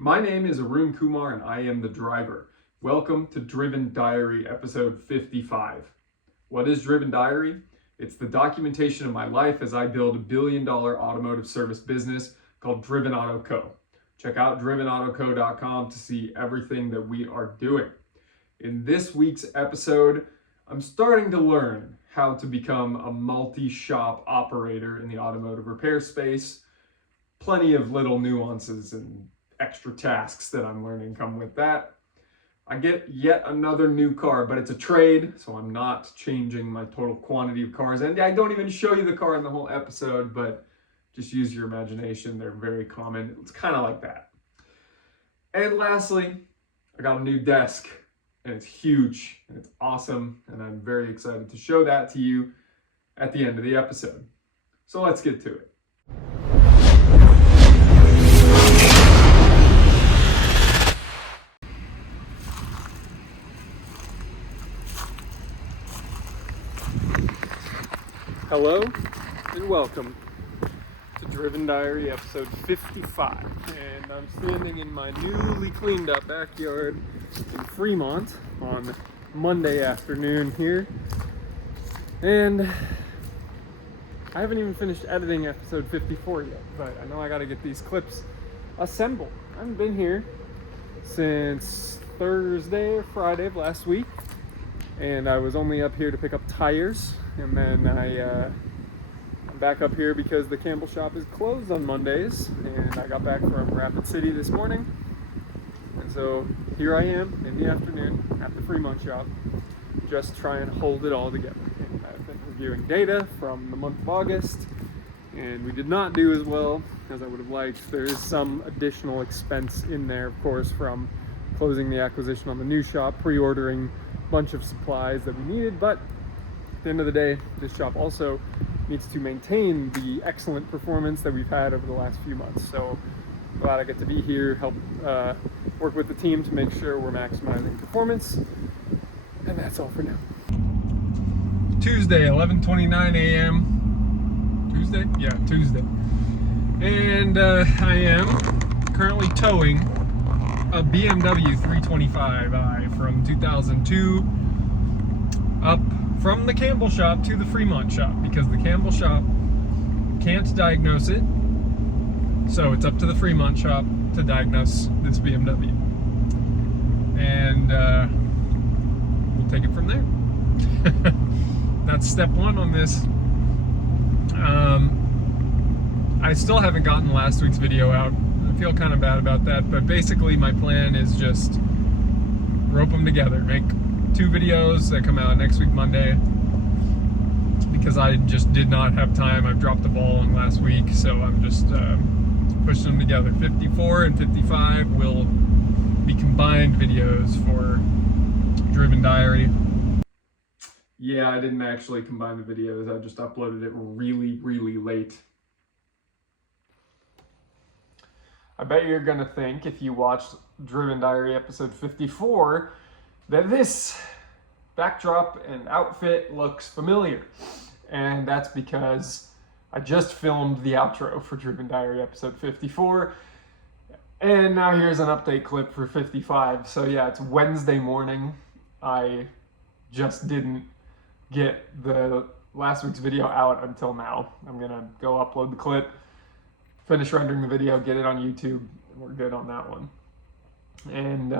My name is Arun Kumar and I am the driver. Welcome to Driven Diary episode 55. What is Driven Diary? It's the documentation of my life as I build a billion-dollar automotive service business called Driven Auto Co. Check out drivenautoco.com to see everything that we are doing. In this week's episode, I'm starting to learn how to become a multi-shop operator in the automotive repair space. Plenty of little nuances and extra tasks that I'm learning come with that. I get yet another new car, but it's a trade, so I'm not changing my total quantity of cars. And I don't even show you the car in the whole episode, but just use your imagination. They're very common. It's kind of like that. And lastly, I got a new desk, and it's huge, and it's awesome, and I'm very excited to show that to you at the end of the episode. So let's get to it. Hello and welcome to Driven Diary episode 55, and I'm standing in my newly cleaned up backyard in Fremont on Monday afternoon here, and I haven't even finished editing episode 54 yet, but I know I gotta get these clips assembled. I haven't been here since Thursday or Friday of last week, and I was only up here to pick up tires. And then I'm back up here because the Campbell shop is closed on Mondays, and I got back from Rapid City this morning. And so here I am in the afternoon at the Fremont shop, just trying to hold it all together. And I've been reviewing data from the month of August, and we did not do as well as I would have liked. There is some additional expense in there, of course, from closing the acquisition on the new shop, pre-ordering a bunch of supplies that we needed, but at the end of the day, this shop also needs to maintain the excellent performance that we've had over the last few months. So I'm glad I get to be here, help work with the team to make sure we're maximizing performance. And that's all for now. Tuesday, 11:29 a.m. Tuesday? Yeah, Tuesday. And I am currently towing a BMW 325i from 2002 up from the Campbell shop to the Fremont shop, because the Campbell shop can't diagnose it, so it's up to the Fremont shop to diagnose this BMW, and we'll take it from there. That's step one on this. I still haven't gotten last week's video out. I feel kind of bad about that, but basically my plan is just rope them together, make 2 videos that come out next week Monday, because I just did not have time. I dropped the ball on last week, so I'm just pushing them together. 54 and 55 will be combined videos for Driven Diary. Yeah, I didn't actually combine the videos. I just uploaded it really late. I bet you're gonna think, if you watched Driven Diary episode 54, that this backdrop and outfit looks familiar. And that's because I just filmed the outro for Driven Diary episode 54. And now here's an update clip for 55. So yeah, it's Wednesday morning. I just didn't get the last week's video out until now. I'm gonna go upload the clip, finish rendering the video, get it on YouTube, and we're good on that one. And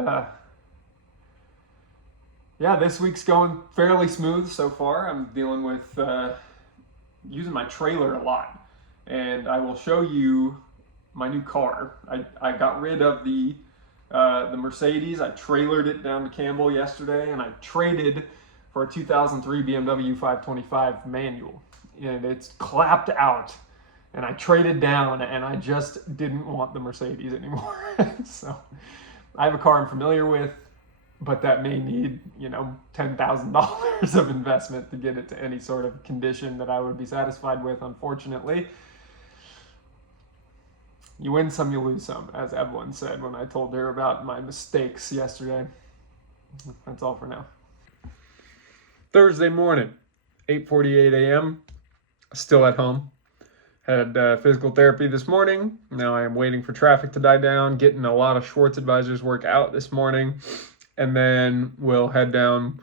yeah, this week's going fairly smooth so far. I'm dealing with using my trailer a lot, and I will show you my new car. I got rid of the Mercedes. I trailered it down to Campbell yesterday, and I traded for a 2003 BMW 525 manual, and it's clapped out. And I traded down, and I just didn't want the Mercedes anymore. So I have a car I'm familiar with, but that may need, $10,000 of investment to get it to any sort of condition that I would be satisfied with, unfortunately. You win some, you lose some, as Evelyn said when I told her about my mistakes yesterday. That's all for now. Thursday morning, 8:48 a.m., still at home. Had physical therapy this morning. Now I am waiting for traffic to die down, getting a lot of Schwartz Advisors work out this morning, and then we'll head down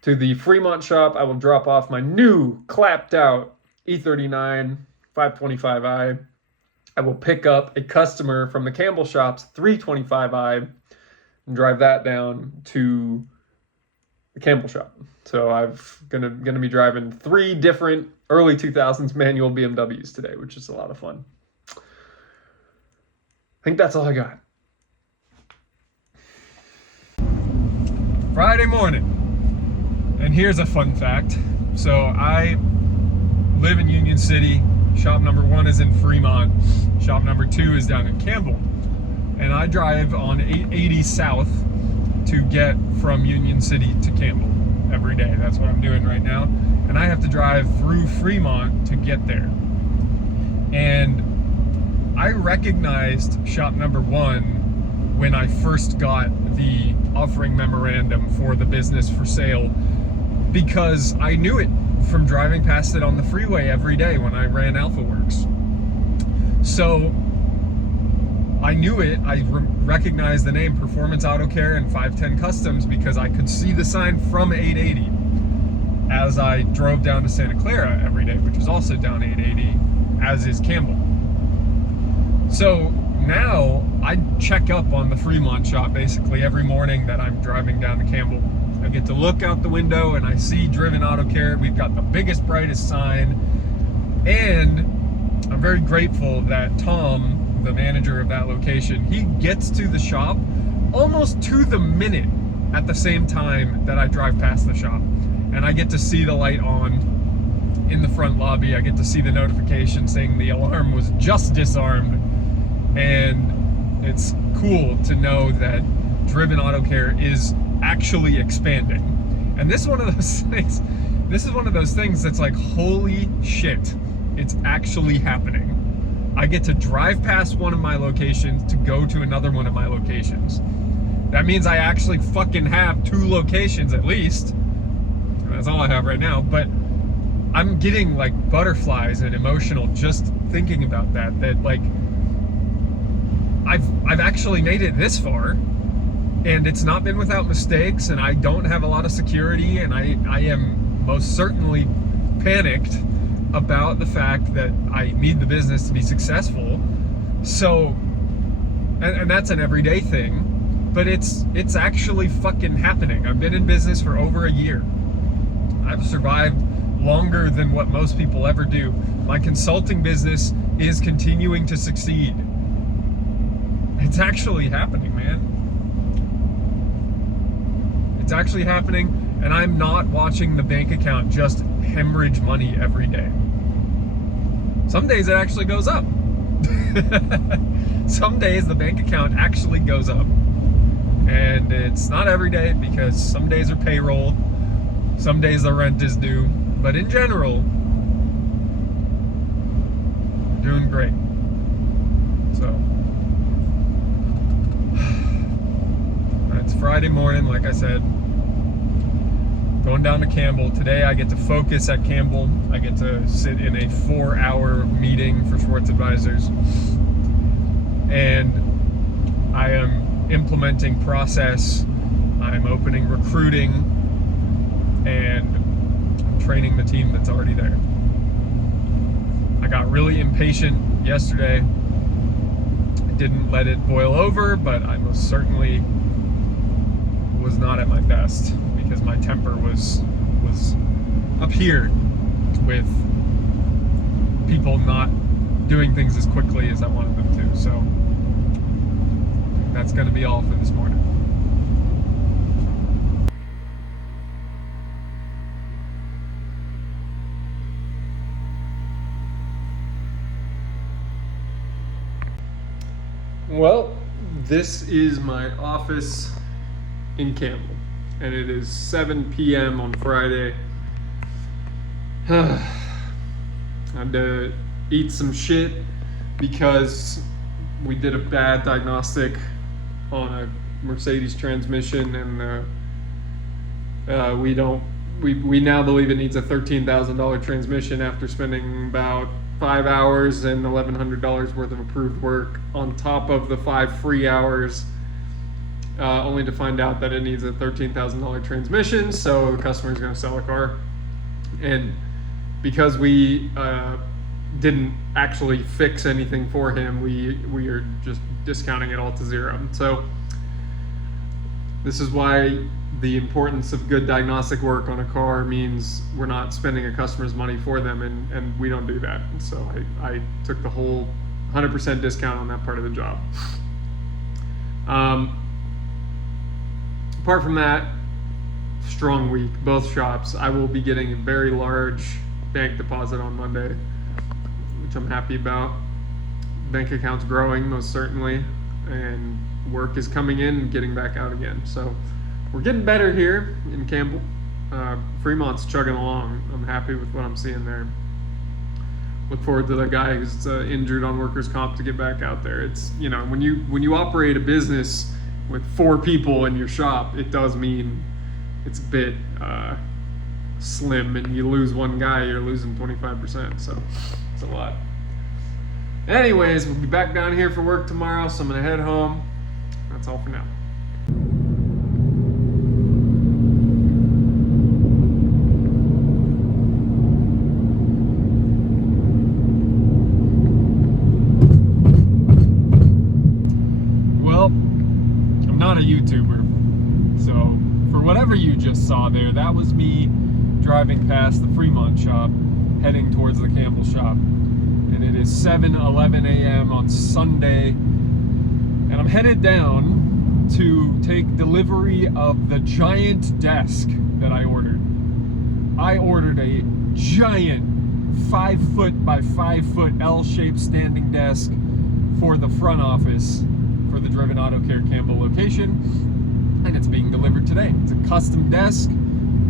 to the Fremont shop. I will drop off my new clapped out E39 525i. I will pick up a customer from the Campbell shop's 325i and drive that down to the Campbell shop. So I'm gonna be driving 3 different early 2000s manual BMWs today, which is a lot of fun. I think that's all I got. Friday morning. And here's a fun fact. So I live in Union City. Shop number 1 is in Fremont. Shop number 2 is down in Campbell. And I drive on 880 South to get from Union City to Campbell every day. That's what I'm doing right now. And I have to drive through Fremont to get there. And I recognized shop number 1 when I first got the offering memorandum for the business for sale, because I knew it from driving past it on the freeway every day when I ran AlphaWorks. So I knew it. I recognized the name Performance Auto Care and 510 Customs because I could see the sign from 880 as I drove down to Santa Clara every day, which is also down 880, as is Campbell. So now I check up on the Fremont shop basically every morning that I'm driving down to Campbell. I get to look out the window and I see Driven Auto Care. We've got the biggest, brightest sign. And I'm very grateful that Tom, the manager of that location, he gets to the shop almost to the minute at the same time that I drive past the shop. And I get to see the light on in the front lobby. I get to see the notification saying the alarm was just disarmed. And it's cool to know that Driven Auto Care is actually expanding. And this is one of those things, that's like, holy shit, it's actually happening. I get to drive past one of my locations to go to another one of my locations. That means I actually fucking have 2 locations at least. That's all I have right now, but I'm getting like butterflies and emotional just thinking about that like I've actually made it this far, and it's not been without mistakes, and I don't have a lot of security, and I am most certainly panicked about the fact that I need the business to be successful. So, and that's an everyday thing, but it's actually fucking happening. I've been in business for over a year. I've survived longer than what most people ever do. My consulting business is continuing to succeed. It's actually happening, man. It's actually happening, and I'm not watching the bank account just hemorrhage money every day. Some days it actually goes up. Some days the bank account actually goes up. And it's not every day, because some days are payroll, some days the rent is due, but in general, doing great. So, it's Friday morning, like I said, going down to Campbell. Today I get to focus at Campbell. I get to sit in a 4-hour meeting for Schwartz Advisors, and I am implementing process, I'm opening recruiting, and I'm training the team that's already there. I got really impatient yesterday. I didn't let it boil over, but I most certainly was not at my best, because my temper was up here with people not doing things as quickly as I wanted them to. So that's going to be all for this morning. Well, this is my office in Campbell, and it is 7 p.m. on Friday. I had to eat some shit because we did a bad diagnostic on a Mercedes transmission, and we now believe it needs a $13,000 transmission after spending about 5 hours and $1,100 worth of approved work on top of the 5 free hours, only to find out that it needs a $13,000 transmission, so the customer is going to sell a car. And because we didn't actually fix anything for him, we are just discounting it all to zero. So this is why the importance of good diagnostic work on a car means we're not spending a customer's money for them, and we don't do that. So I took the whole 100% discount on that part of the job. Apart from that, strong week, both shops. I will be getting a very large bank deposit on Monday, which I'm happy about. Bank account's growing, most certainly, and work is coming in and getting back out again. So we're getting better here in Campbell. Fremont's chugging along. I'm happy with what I'm seeing there. Look forward to the guy who's injured on workers' comp to get back out there. It's, you know, when you operate a business with 4 people in your shop, it does mean it's a bit slim, and you lose one guy, you're losing 25%, so it's a lot. Anyways, we'll be back down here for work tomorrow, so I'm gonna head home. That's all for now. Well, I'm not a YouTuber, so for whatever you just saw there, that was me driving past the Fremont shop, heading towards the Campbell shop. And it is 7:11 a.m. on Sunday, and I'm headed down to take delivery of the giant desk that I ordered. I ordered a giant 5-foot by 5-foot L-shaped standing desk for the front office for the Driven Auto Care Campbell location, and it's being delivered today. It's a custom desk,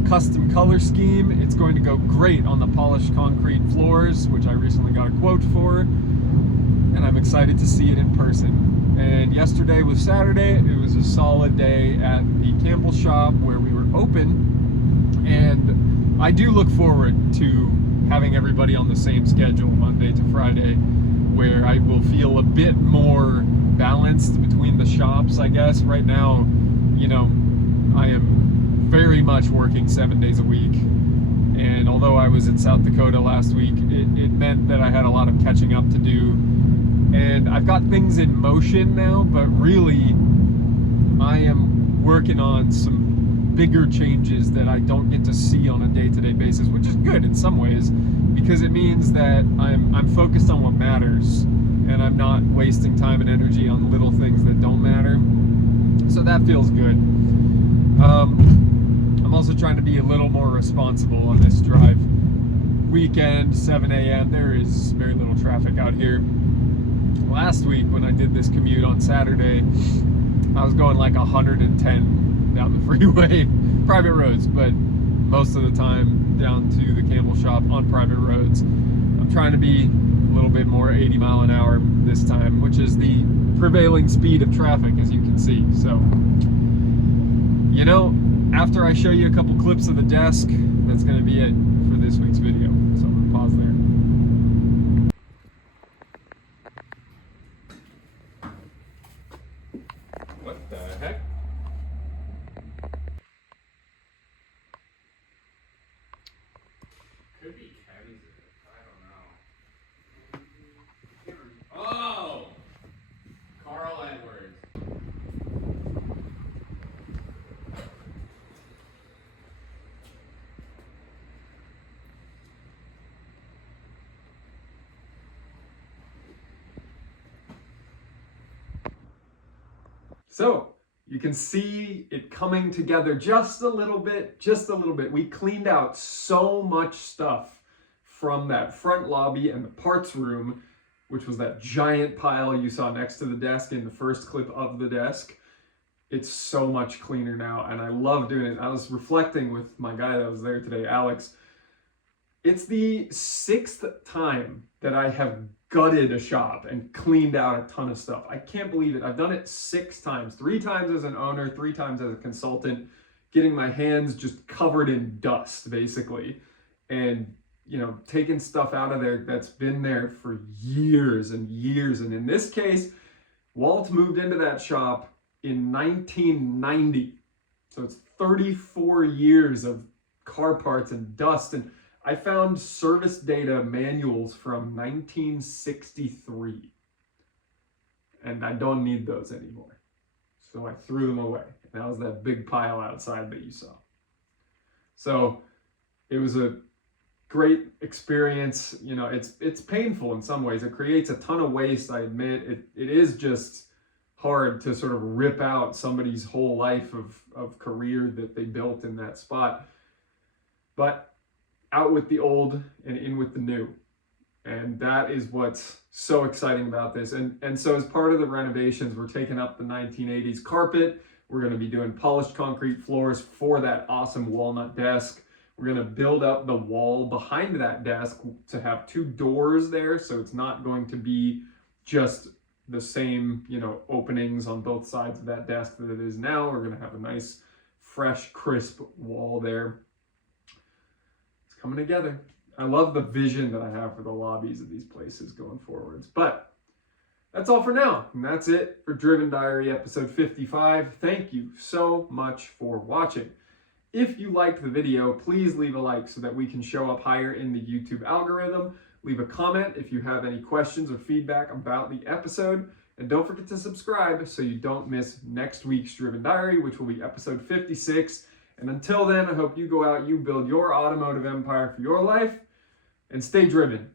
custom color scheme. It's going to go great on the polished concrete floors, which I recently got a quote for, and I'm excited to see it in person. And yesterday was Saturday. It was a solid day at the Campbell shop where we were open, and I do look forward to having everybody on the same schedule Monday to Friday, where I will feel a bit more balanced between the shops, I guess. Right now, you know, I am very much working 7 days a week, and although I was in South Dakota last week, it meant that I had a lot of catching up to do, and I've got things in motion now, but really I am working on some bigger changes that I don't get to see on a day-to-day basis, which is good in some ways, because it means that I'm focused on what matters, and I'm not wasting time and energy on little things that don't matter. So that feels good. I'm also trying to be a little more responsible on this drive. Weekend, 7 a.m., there is very little traffic out here. Last week when I did this commute on Saturday, I was going like 110 down the freeway, private roads, but most of the time down to the Campbell shop on private roads. I'm trying to be a little bit more 80 mile an hour this time, which is the prevailing speed of traffic, as you can see. So, you know, after I show you a couple clips of the desk, that's going to be it for this week's video. So I'm going to pause there. What the heck? Could be Ken's. I don't know. Oh! Carl Edwards. So, you can see it coming together just a little bit, just a little bit. We cleaned out so much stuff from that front lobby and the parts room, which was that giant pile you saw next to the desk in the first clip of the desk. It's so much cleaner now, and I love doing it. I was reflecting with my guy that was there today, Alex. It's the 6th time that I have gutted a shop and cleaned out a ton of stuff. I can't believe it. I've done it 6 times, 3 times as an owner, 3 times as a consultant, getting my hands just covered in dust, basically. And taking stuff out of there that's been there for years and years. And in this case, Walt moved into that shop in 1990. So it's 34 years of car parts and dust. And I found service data manuals from 1963. And I don't need those anymore. So I threw them away. And that was that big pile outside that you saw. So it was a great experience. It's painful in some ways. It creates a ton of waste, I admit. It is just hard to sort of rip out somebody's whole life of career that they built in that spot. But out with the old and in with the new. And that is what's so exciting about this. And so as part of the renovations, we're taking up the 1980s carpet. We're going to be doing polished concrete floors for that awesome walnut desk. We're going to build up the wall behind that desk to have 2 doors there. So it's not going to be just the same, openings on both sides of that desk that it is now. We're going to have a nice, fresh, crisp wall there. It's coming together. I love the vision that I have for the lobbies of these places going forwards. But that's all for now. And that's it for Driven Diary episode 55. Thank you so much for watching. If you liked the video, please leave a like so that we can show up higher in the YouTube algorithm. Leave a comment if you have any questions or feedback about the episode. And don't forget to subscribe so you don't miss next week's Driven Diary, which will be episode 56. And until then, I hope you go out, you build your automotive empire for your life, and stay driven.